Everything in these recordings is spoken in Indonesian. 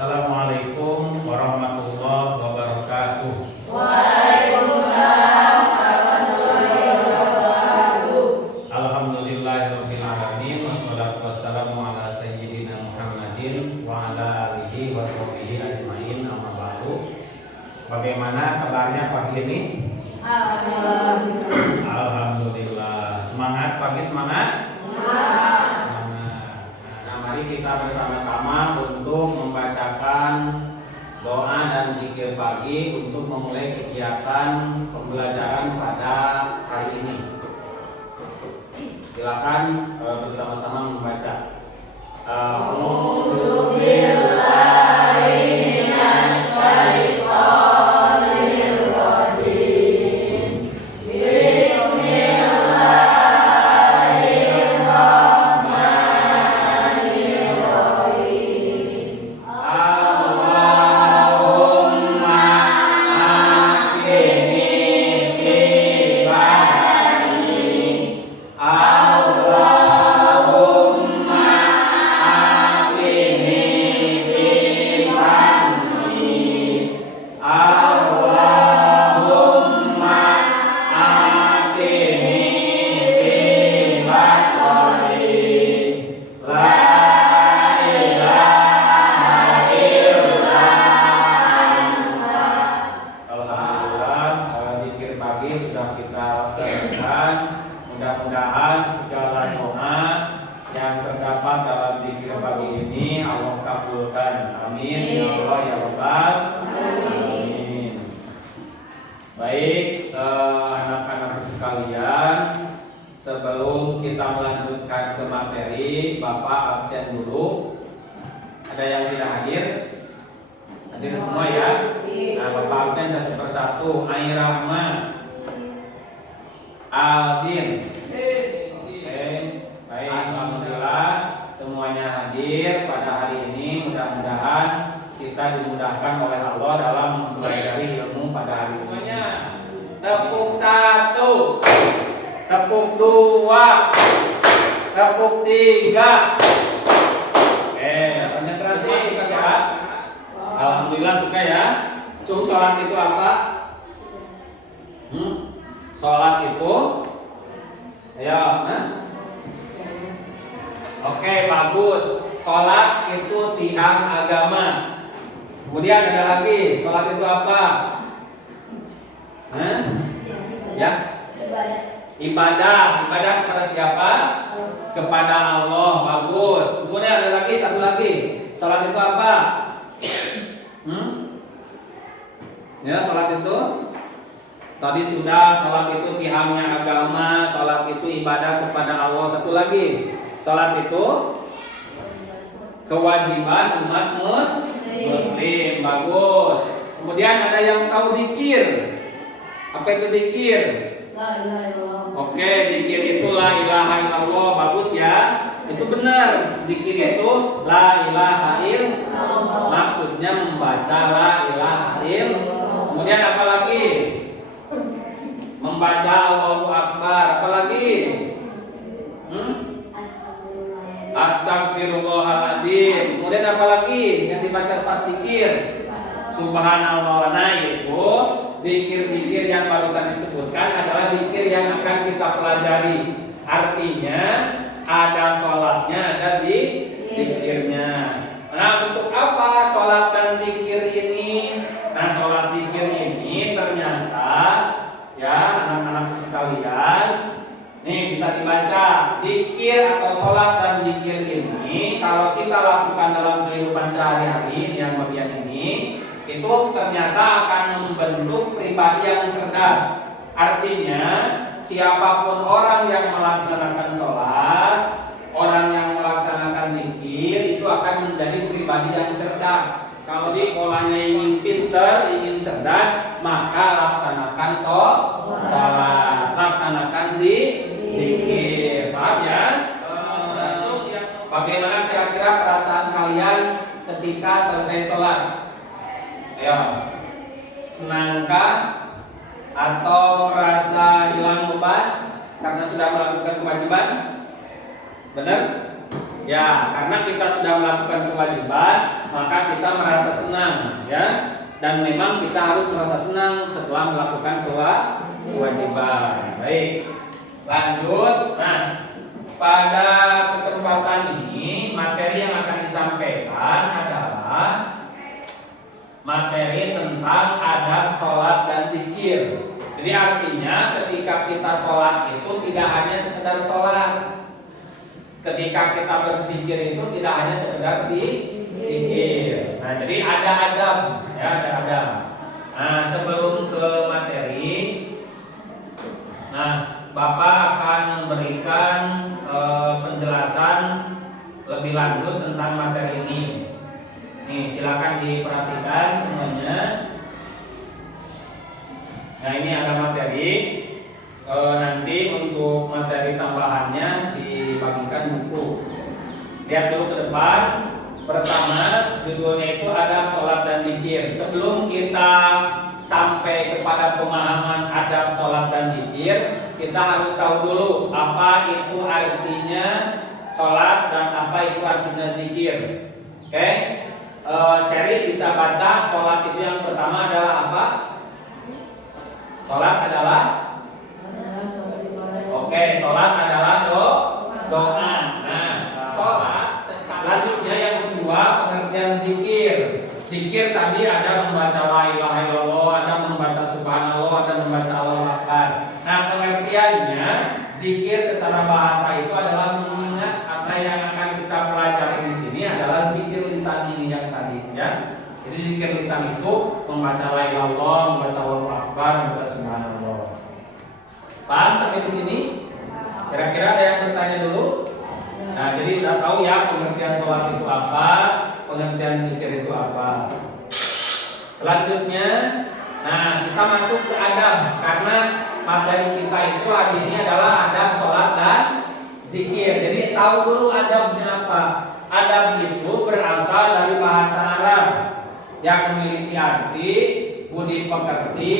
Assalamualaikum warahmatullahi wabarakatuh. Waalaikumsalam warahmatullahi wabarakatuh. Alhamdulillahirabbil alamin wassalatu wassalamu ala sayyidina Muhammadin wa ala alihi washabihi ajmain, amma ba'du. Bagaimana kabarnya pagi ini? Alhamdulillah. Semangat pagi, semangat? Semangat. Nah, mari kita bersama-sama untuk membacakan doa dan zikir pagi untuk memulai kegiatan pembelajaran pada hari ini. Silakan bersama-sama membaca. A'udzu billahi minasy syaithanir rajim. Bismillahirrahmanirrahim. Allahumma afini fi badani. Allahumma afini fi sam'i. Allahumma afini fi basari. La ilaha illa anta. Alhamdulillah, zikir pagi sudah kita laksanakan. Mudah-mudahan segala doa yang terdapat dalam zikir pagi ini Allah kabulkan. Amin ya Allah ya Rabbal alamin. Baik, anak-anak sekalian, sebelum kita melanjutkan ke materi, Bapak absen dulu. Ada yang tidak hadir? Hadir semua ya? Nah, Bapak absen satu persatu. Airahma, Aldin. Baik, alhamdulillah semuanya hadir pada hari ini. Mudah-mudahan kita dimudahkan oleh Allah dalam mempelajari ilmu pada hari ini. Semuanya tepuk satu, tepuk dua, tepuk tiga. Konsentrasi suka sholat. Alhamdulillah suka ya. Cung, sholat itu apa? Sholat itu, ayo, Oke, bagus. Sholat itu tiang agama. Kemudian ada lagi, sholat itu apa? Ya, ibadah. Ibadah kepada siapa? Kepada Allah. Bagus. Kemudian ada lagi, satu lagi. Sholat itu apa? Ya, sholat itu tadi sudah. Sholat itu tiangnya agama. Sholat itu ibadah kepada Allah. Satu lagi, sholat itu kewajiban umat muslim. Bagus. Kemudian ada yang tahu zikir. Apa itu zikir? Oke, zikir itu la ilaha illallah. Bagus ya. Itu benar. Zikir itu la ilaha illallah. Maksudnya membaca la ilaha illallah. Kemudian apa lagi? Membaca Allahu Akbar. Apa lagi? Astagfirullahaladzim. Kemudian apa lagi yang dibaca pas zikir? Subhanallah. Nah, itu zikir-zikir yang barusan disebutkan adalah zikir yang akan kita pelajari. Artinya ada sholatnya, ada di zikirnya. Nah, untuk apa sholat dan zikir ini? Nah, sholat zikir ini ternyata ya anak-anakku sekalian, nih bisa dibaca. Zikir atau sholat dan zikir ini kalau kita lakukan dalam kehidupan sehari-hari yang bagian ini, itu ternyata akan membentuk pribadi yang cerdas. Artinya siapapun orang yang melaksanakan sholat, orang yang melaksanakan zikir, itu akan menjadi pribadi yang cerdas. Kalau sekolahnya ingin pintar, ingin cerdas, maka laksanakan sholat, laksanakan zikir. Paham ya? Bagaimana kira-kira perasaan kalian ketika selesai sholat? Ayo, senangkah atau merasa hilang beban karena sudah melakukan kewajiban? Benar? Ya, karena kita sudah melakukan kewajiban, maka kita merasa dan memang kita harus merasa senang setelah melakukan kewajiban. Baik, lanjut. Nah, pada kesempatan ini materi yang akan disampaikan adalah materi tentang adab sholat dan zikir. Jadi artinya ketika kita sholat itu tidak hanya sekedar sholat. Ketika kita berzikir itu tidak hanya sekedar zikir. Nah, jadi ada adab, ya, ada adab. Nah, sebelum ke materi, nah, Bapak akan memberikan penjelasan lebih lanjut tentang materi ini. Nih, silakan diperhatikan semuanya. Nah, ini ada materi. Nanti untuk materi tambahannya dibagikan buku. Lihat dulu ke depan. Pertama, judulnya itu adab sholat dan zikir. Sebelum kita sampai kepada pemahaman adab sholat dan zikir, kita harus tahu dulu apa itu artinya sholat dan apa itu artinya zikir. Oke? Seri bisa baca sholat itu yang pertama adalah apa? Sholat adalah sholat adalah doa. Nah, sholat selanjutnya yang kedua pengertian zikir. Zikir tadi ada membaca la ilaha illallah, ada membaca subhanallah, ada membaca Allahu akbar. Nah, pengertiannya zikir secara bahasa itu adalah mengingat apa yang akan kita pelajari di sini adalah zikir lisan ini yang tadi, ya. Jadi zikir lisan itu membaca la ilaha illallah, membaca Allahu akbar, membaca subhanallah. Paham sampai di sini? Kira-kira ada yang bertanya dulu? Nah, jadi udah tahu ya pengertian sholat itu apa, pengertian zikir itu apa. Selanjutnya, nah kita masuk ke adab, karena materi kita itu hari ini adalah adab sholat dan zikir. Jadi tahu dulu adabnya apa. Adab itu berasal dari bahasa Arab yang memiliki arti budi pekerti,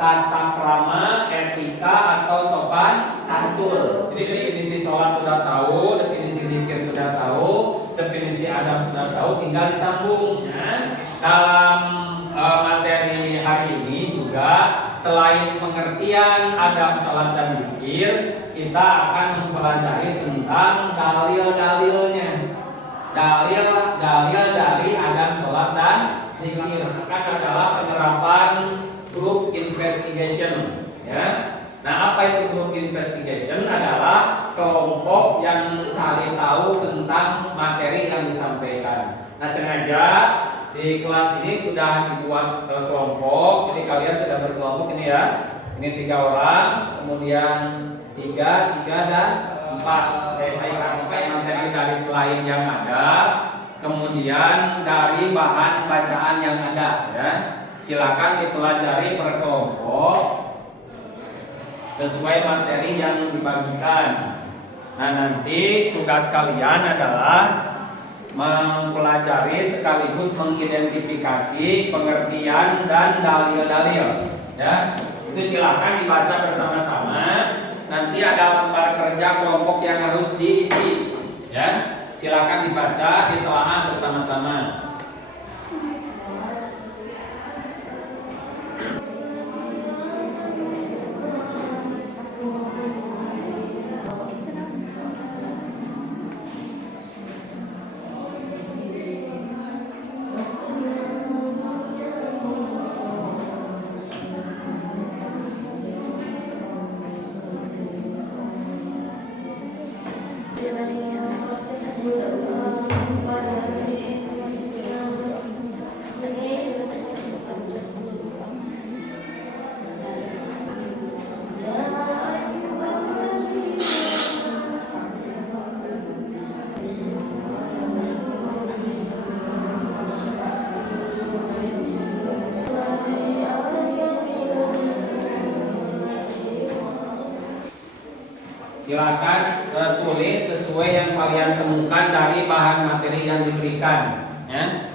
tata krama, etika atau sopan santun. Jadi definisi sholat sudah tahu, definisi zikir sudah tahu, definisi adab sudah tahu, tinggal disambungnya. Dalam materi hari ini juga selain pengertian adab sholat dan zikir, kita akan mempelajari tentang dalil-dalilnya. Dalil dari adab sholat dan zikir akan adalah penerapan group investigation, ya. Nah, apa itu group investigation? Adalah kelompok yang mencari tahu tentang materi yang disampaikan. Nah, sengaja di kelas ini sudah dibuat kelompok, jadi kalian sudah berkelompok ini ya. Ini 3 orang, kemudian 3 dan 4. Baik materi dari selain yang ada, kemudian dari bahan bacaan yang ada, ya. Silakan dipelajari per kelompok sesuai materi yang dibagikan. Nah, nanti tugas kalian adalah mempelajari sekaligus mengidentifikasi pengertian dan dalil-dalil, ya. Itu silakan dibaca bersama-sama. Nanti ada lembar kerja kelompok yang harus diisi, ya. Silakan dibaca, ditelaah bersama-sama. Silakan tulis sesuai yang kalian temukan dari bahan materi yang diberikan, ya.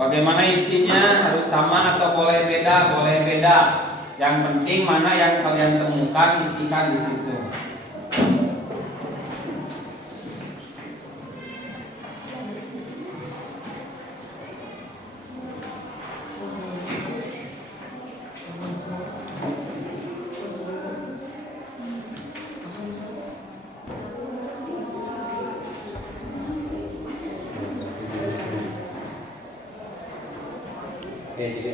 Bagaimana isinya, harus sama atau boleh beda? Boleh beda. Yang penting mana yang kalian temukan, isikan di situ. Oke, jadi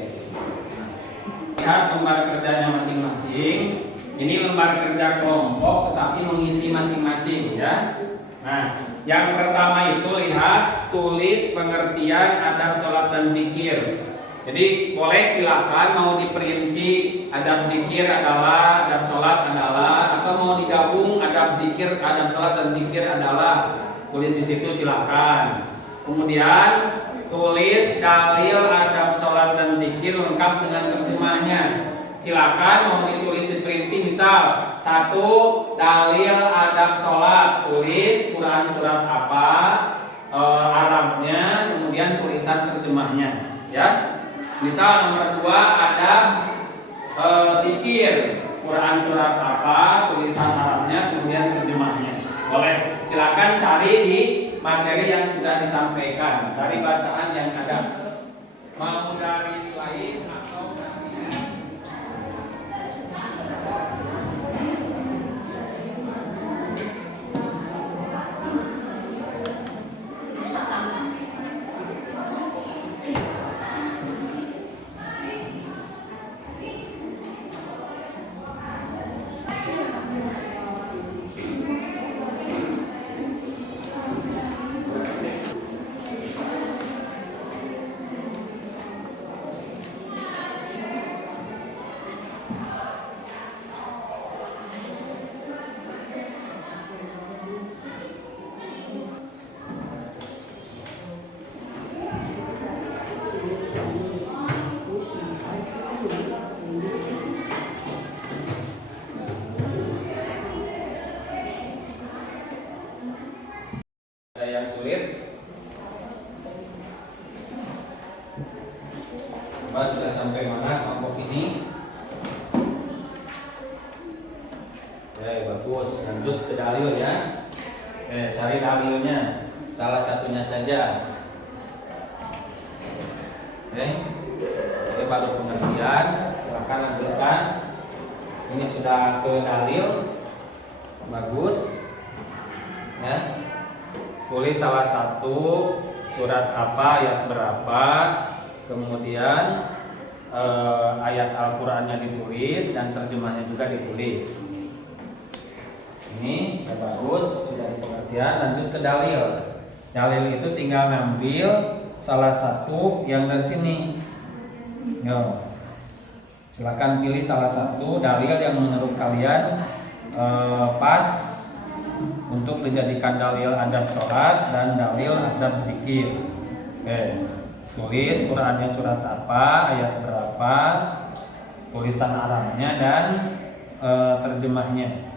lihat lembar kerjanya masing-masing. Ini lembar kerja kelompok, tetapi mengisi masing-masing ya. Nah, yang pertama itu lihat tulis pengertian adab sholat dan zikir. Jadi boleh silakan mau diperinci adab zikir adalah, adab sholat adalah, atau mau digabung adab zikir, adab sholat dan zikir adalah, tulis di situ silakan. Kemudian tulis dalil adab sholat dan zikir lengkap dengan terjemahnya. Silakan mau ditulis diperinci, misal 1 dalil adab sholat, tulis Quran surat apa, Arabnya, kemudian tulisan terjemahnya ya. Misal nomor 2 adab zikir, Quran surat apa, tulisan Arabnya, kemudian terjemahnya. Boleh, silakan cari di materi yang sudah disampaikan dari bacaan yang ada, mau dari slide atau yang sulit. Coba sudah sampai mana kelompok ini? Bagus. Lanjut ke dalil ya. Cari dalilnya, salah satunya saja. Baru pengertian. Silakan lanjutkan. Ini sudah ke dalil. Bagus. Ya. Tulis salah satu surat apa, ayat berapa, kemudian ayat Al-Qur'annya ditulis dan terjemahnya juga ditulis. Ini bagus, sudah pengertian. Lanjut ke dalil. Dalil itu tinggal ngambil salah satu yang dari sini. Yo. Silakan pilih salah satu dalil yang menurut kalian pas untuk dijadikan dalil adab sholat dan dalil adab zikir. Tulis Qurannya surat apa, ayat berapa, tulisan Arabnya dan terjemahnya.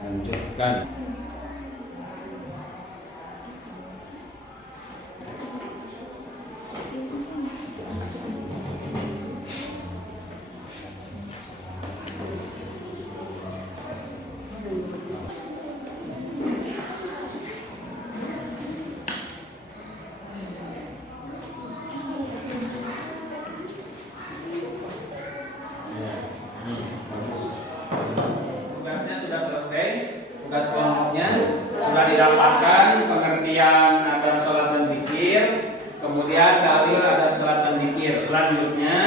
Lanjutkan. Tugas kelompoknya sudah didapatkan, pengertian adab sholat dan zikir, kemudian dalil adab sholat dan zikir. Selanjutnya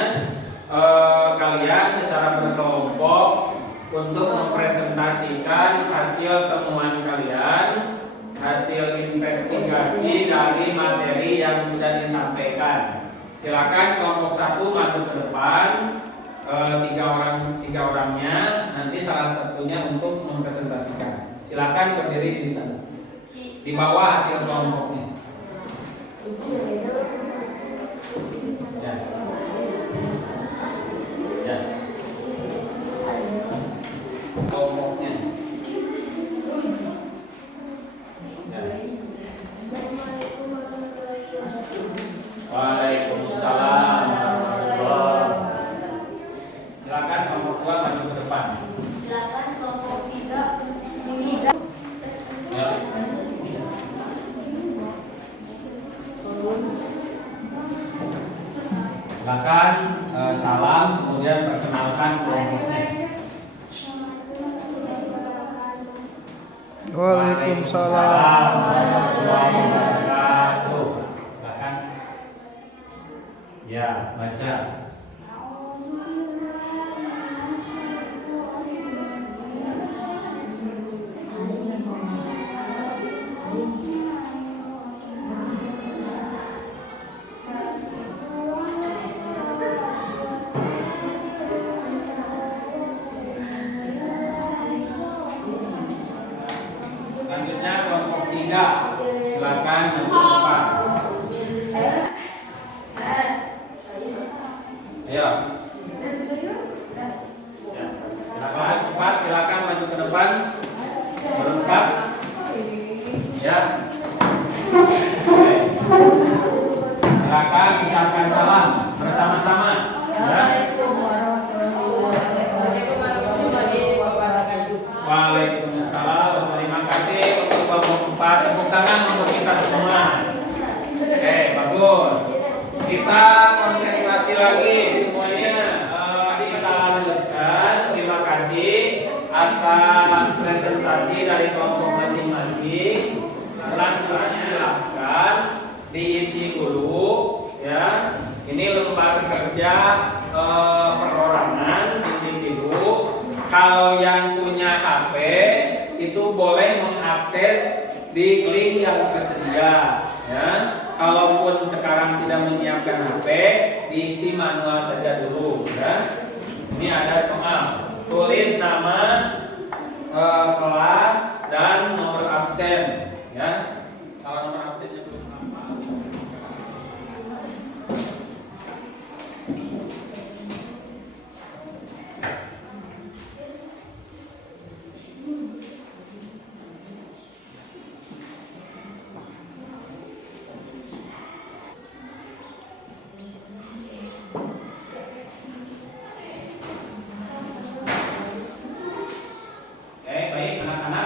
kalian secara berkelompok untuk mempresentasikan hasil temuan kalian, hasil investigasi dari materi yang sudah disampaikan. Silakan kelompok 1 maju ke depan. Tiga orangnya, nanti salah satunya untuk mempresentasikan. Silakan berdiri di sana. Di bawah hasil kelompoknya. Ya. Ya. Kelompoknya. Ya. Waalaikumsalam. Silakan kelompok 2 maju ke depan. Silakan kelompok 3 Ya. Silakan salam kemudian perkenalkan kelompoknya. Waalaikumsalam warahmatullahi wabarakatuh. Silakan. Ya, baca. Selanjutnya kelompok 3. Silakan maju ke depan. Ayo. Ya. Silakan 4, silakan maju ke depan. Berempat. Ya. Oke. Silakan ucapkan salam bersama-sama. Ya. Waalaikumsalam. Terima kasih untuk kelompok 4. Tepuk tangan untuk kita semua. Oke, bagus. Kita konsentrasi lagi semuanya. Kita lanjutkan. Terima kasih atas presentasi dari kelompok masing-masing. Selanjutnya silakan diisi dulu, ya. Ini lembar kerja perorangan individu. Kalau yang punya HP itu boleh mengakses di link yang tersedia, ya. Kalaupun sekarang tidak menyiapkan HP, diisi manual saja dulu, ya. Ini ada soal, tulis nama, kelas dan nomor absen, ya. Kalau nomor absennya belum hafal.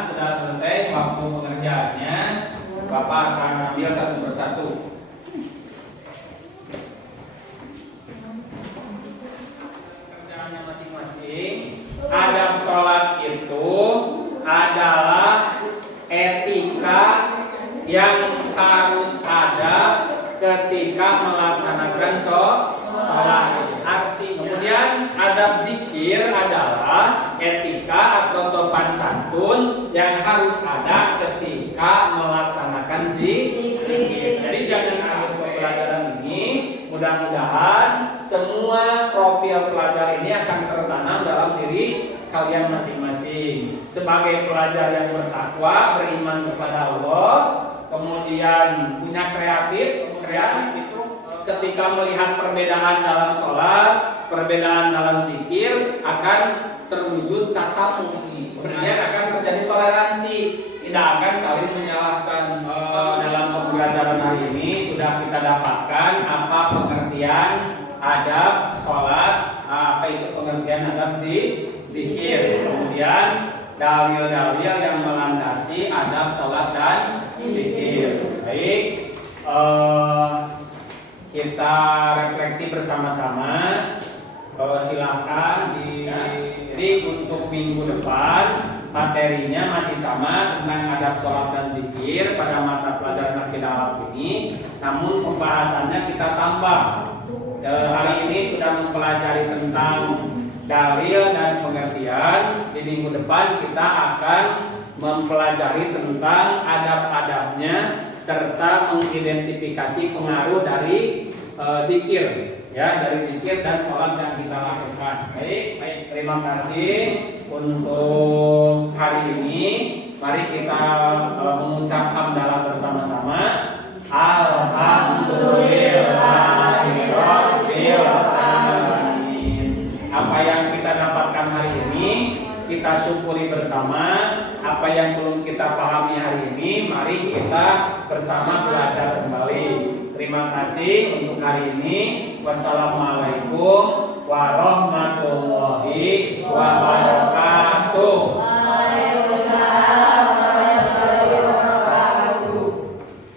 Sudah selesai waktu pengerjaannya, Bapak akan ambil satu persatu. Kerjaannya masing-masing. Adab sholat itu adalah etika yang harus ada ketika melaksanakan sholat. Kemudian adab zikir adalah etika atau sopan santun yang harus ada ketika melaksanakan zikir. Jadi jangan sampai pelajaran ini, mudah-mudahan semua profil pelajar ini akan tertanam dalam diri kalian masing-masing. Sebagai pelajar yang bertakwa, beriman kepada Allah, kemudian punya kreatif itu ketika melihat perbedaan dalam sholat, perbedaan dalam zikir akan terwujud tasamuh. Kemudian akan terjadi toleransi, tidak akan saling menyalahkan. Dalam pembelajaran hari ini sudah kita dapatkan apa pengertian adab sholat, apa itu pengertian adab zikir. Kemudian dalil-dalil yang melandasi adab sholat dan zikir. Baik. Kita refleksi bersama-sama. Silahkan jadi untuk minggu depan materinya masih sama tentang adab sholat dan zikir pada mata pelajaran akidah Arab ini, namun pembahasannya kita tambah. Hari ini sudah mempelajari tentang dalil dan pengertian. Di minggu depan kita akan mempelajari tentang adab-adabnya serta mengidentifikasi pengaruh dari zikir, ya, dari zikir dan sholat yang kita lakukan. Baik, terima kasih untuk hari ini. Mari kita mengucap hamdalah bersama-sama. Alhamdulillahirabbil alamin. Apa yang kita dapatkan hari ini kita syukuri bersama. Apa yang belum kita pahami hari ini, mari kita bersama belajar kembali. Terima kasih untuk hari ini. Wassalamualaikum warahmatullahi wabarakatuh.